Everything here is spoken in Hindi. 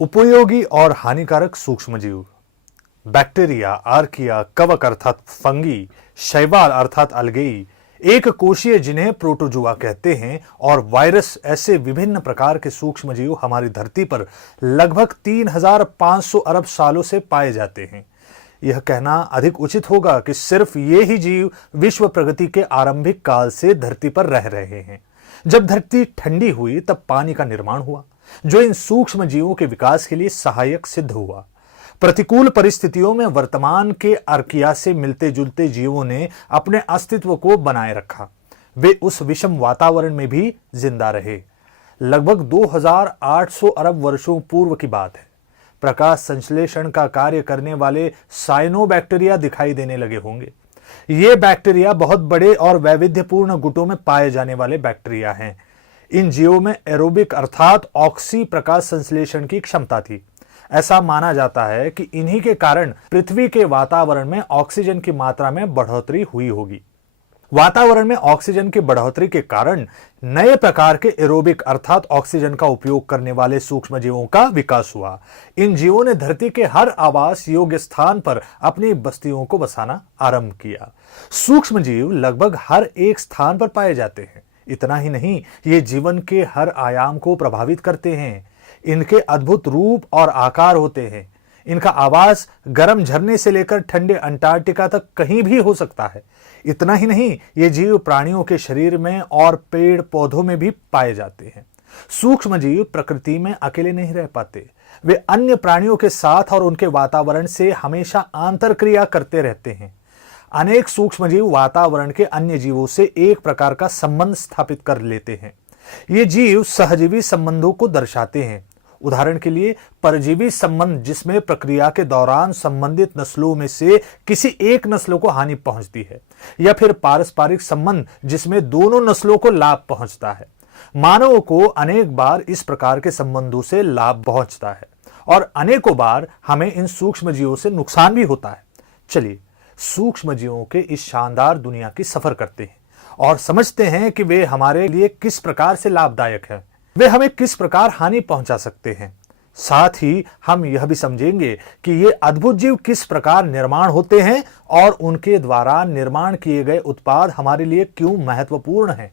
उपयोगी और हानिकारक सूक्ष्मजीव। बैक्टीरिया, आर्किया, कवक अर्थात फंगी, शैवाल अर्थात अलगेई, एक कोशीय जिन्हें प्रोटोजुआ कहते हैं, और वायरस, ऐसे विभिन्न प्रकार के सूक्ष्मजीव हमारी धरती पर लगभग 3500 अरब सालों से पाए जाते हैं। यह कहना अधिक उचित होगा कि सिर्फ ये ही जीव विश्व प्रगति के आरंभिक काल से धरती पर रह रहे हैं। जब धरती ठंडी हुई तब पानी का निर्माण हुआ, जो इन सूक्ष्म जीवों के विकास के लिए सहायक सिद्ध हुआ। प्रतिकूल परिस्थितियों में वर्तमान के अर्किया से मिलते जुलते जीवों ने अपने अस्तित्व को बनाए रखा। वे उस विषम वातावरण में भी जिंदा रहे। लगभग 2800 अरब वर्षों पूर्व की बात है। प्रकाश संश्लेषण का कार्य करने वाले साइनोबैक्टीरिया दिखाई देने लगे होंगे। ये बैक्टीरिया बहुत बड़े और वैविध्यपूर्ण गुटों में पाए जाने वाले बैक्टीरिया हैं। इन जीवों में एरोबिक अर्थात ऑक्सी प्रकाश संश्लेषण की क्षमता थी। ऐसा माना जाता है कि इन्हीं के कारण पृथ्वी के वातावरण में ऑक्सीजन की मात्रा में बढ़ोतरी हुई होगी। वातावरण में ऑक्सीजन की बढ़ोतरी के कारण नए प्रकार के एरोबिक अर्थात ऑक्सीजन का उपयोग करने वाले सूक्ष्म जीवों का विकास हुआ। इन जीवों ने धरती के हर आवास योग्य स्थान पर अपनी बस्तियों को बसाना आरंभ किया। सूक्ष्म जीव लगभग हर एक स्थान पर पाए जाते हैं। इतना ही नहीं, ये जीवन के हर आयाम को प्रभावित करते हैं। इनके अद्भुत रूप और आकार होते हैं। इनका आवास गर्म झरने से लेकर ठंडे अंटार्कटिका तक कहीं भी हो सकता है। इतना ही नहीं, ये जीव प्राणियों के शरीर में और पेड़ पौधों में भी पाए जाते हैं। सूक्ष्म जीव प्रकृति में अकेले नहीं रह पाते। वे अन्य प्राणियों के साथ और उनके वातावरण से हमेशा आंतरक्रिया करते रहते हैं। अनेक सूक्ष्म जीव वातावरण के अन्य जीवों से एक प्रकार का संबंध स्थापित कर लेते हैं। ये जीव सहजीवी संबंधों को दर्शाते हैं। उदाहरण के लिए परजीवी संबंध, जिसमें प्रक्रिया के दौरान संबंधित नस्लों में से किसी एक नस्लों को हानि पहुंचती है, या फिर पारस्परिक संबंध, जिसमें दोनों नस्लों को लाभ पहुंचता है। मानवों को अनेक बार इस प्रकार के संबंधों से लाभ पहुंचता है और अनेकों बार हमें इन सूक्ष्म जीवों से नुकसान भी होता है। चलिए सूक्ष्म जीवों के इस शानदार दुनिया की सफर करते हैं और समझते हैं कि वे हमारे लिए किस प्रकार से लाभदायक है, वे हमें किस प्रकार हानि पहुंचा सकते हैं। साथ ही हम यह भी समझेंगे कि ये अद्भुत जीव किस प्रकार निर्माण होते हैं और उनके द्वारा निर्माण किए गए उत्पाद हमारे लिए क्यों महत्वपूर्ण हैं।